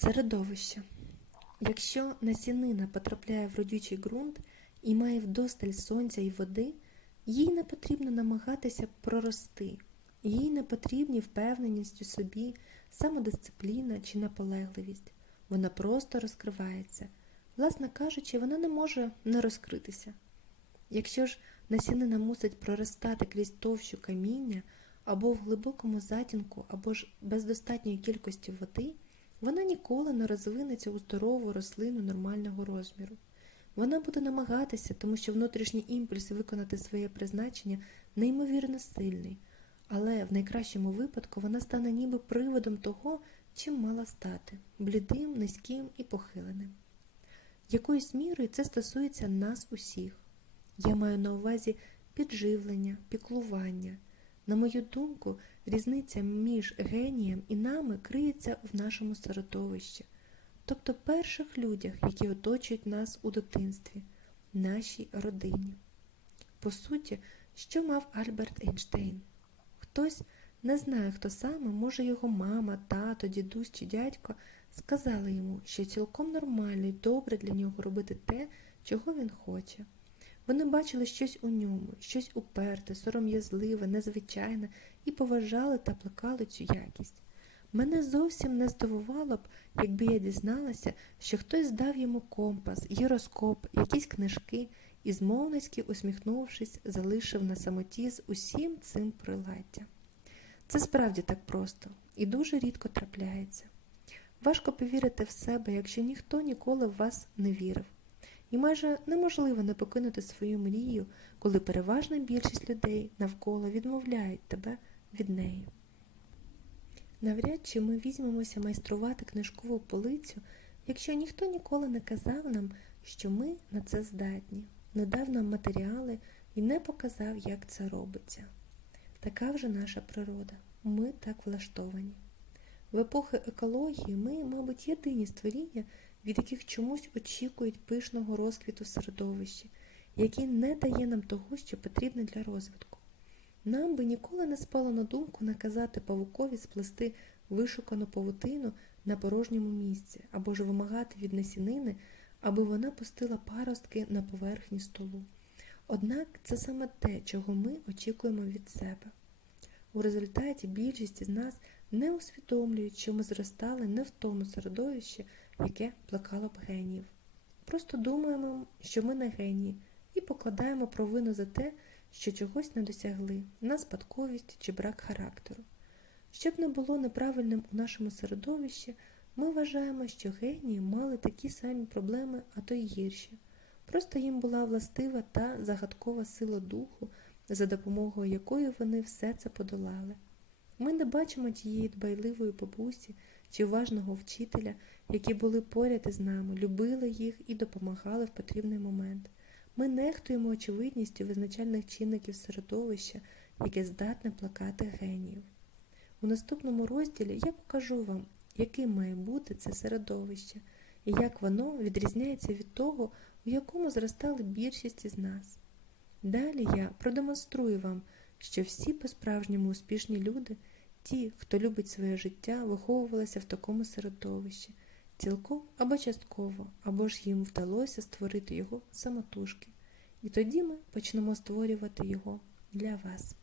Середовище. Якщо насінина потрапляє в родючий ґрунт і має вдосталь сонця і води, їй не потрібно намагатися прорости, їй не потрібні впевненість у собі, самодисципліна чи наполегливість. Вона просто розкривається. Власне кажучи, вона не може не розкритися. Якщо ж насінина мусить проростати крізь товщу каміння або в глибокому затінку, або ж без достатньої кількості води, вона ніколи не розвинеться у здорову рослину нормального розміру. Вона буде намагатися, тому що внутрішній імпульс виконати своє призначення неймовірно сильний, але в найкращому випадку вона стане ніби приводом того, чим мала стати блідим, низьким і похиленим. Якоюсь мірою це стосується нас усіх. Я маю на увазі підживлення, піклування. На мою думку, різниця між генієм і нами криється в нашому середовищі, тобто перших людях, які оточують нас у дитинстві, нашій родині. По суті, що мав Альберт Ейнштейн? Хтось не знає, хто саме, може його мама, тато, дідусь чи дядько сказали йому, що цілком нормально і добре для нього робити те, чого він хоче. Вони бачили щось у ньому, щось уперте, сором'язливе, незвичайне і поважали та плекали цю якість. Мене зовсім не здивувало б, якби я дізналася, що хтось дав йому компас, гіроскоп, якісь книжки і, змовницьки, усміхнувшись, залишив на самоті з усім цим приладдям. Це справді так просто і дуже рідко трапляється. Важко повірити в себе, якщо ніхто ніколи в вас не вірив. І майже неможливо не покинути свою мрію, коли переважна більшість людей навколо відмовляють тебе від неї. Навряд чи ми візьмемося майструвати книжкову полицю, якщо ніхто ніколи не казав нам, що ми на це здатні, не дав нам матеріали і не показав, як це робиться. Така вже наша природа. Ми так влаштовані. В епохи екології ми, мабуть, єдині створіння, від яких чомусь очікують пишного розквіту середовища, який не дає нам того, що потрібне для розвитку. Нам би ніколи не спало на думку наказати павукові сплести вишукану павутину на порожньому місці, або ж вимагати від насінини, аби вона пустила паростки на поверхні столу. Однак це саме те, чого ми очікуємо від себе. У результаті більшість із нас не усвідомлюють, що ми зростали не в тому середовищі, яке плекало б геніїв. Просто думаємо, що ми не генії, і покладаємо провину за те, що чогось не досягли, на спадковість чи брак характеру. Щоб не було неправильним у нашому середовищі, ми вважаємо, що генії мали такі самі проблеми, а то й гірші. Просто їм була властива та загадкова сила духу, за допомогою якої вони все це подолали. Ми не бачимо тієї дбайливої бабусі чи уважного вчителя, які були поряд із нами, любили їх і допомагали в потрібний момент. Ми нехтуємо очевидністю визначальних чинників середовища, яке здатне плакати геніїв. У наступному розділі я покажу вам, яким має бути це середовище і як воно відрізняється від того, у якому зростали більшість із нас. Далі я продемонструю вам, що всі по-справжньому успішні люди, ті, хто любить своє життя, виховувалися в такому середовищі, цілком або частково, або ж їм вдалося створити його самотужки. І тоді ми почнемо створювати його для вас.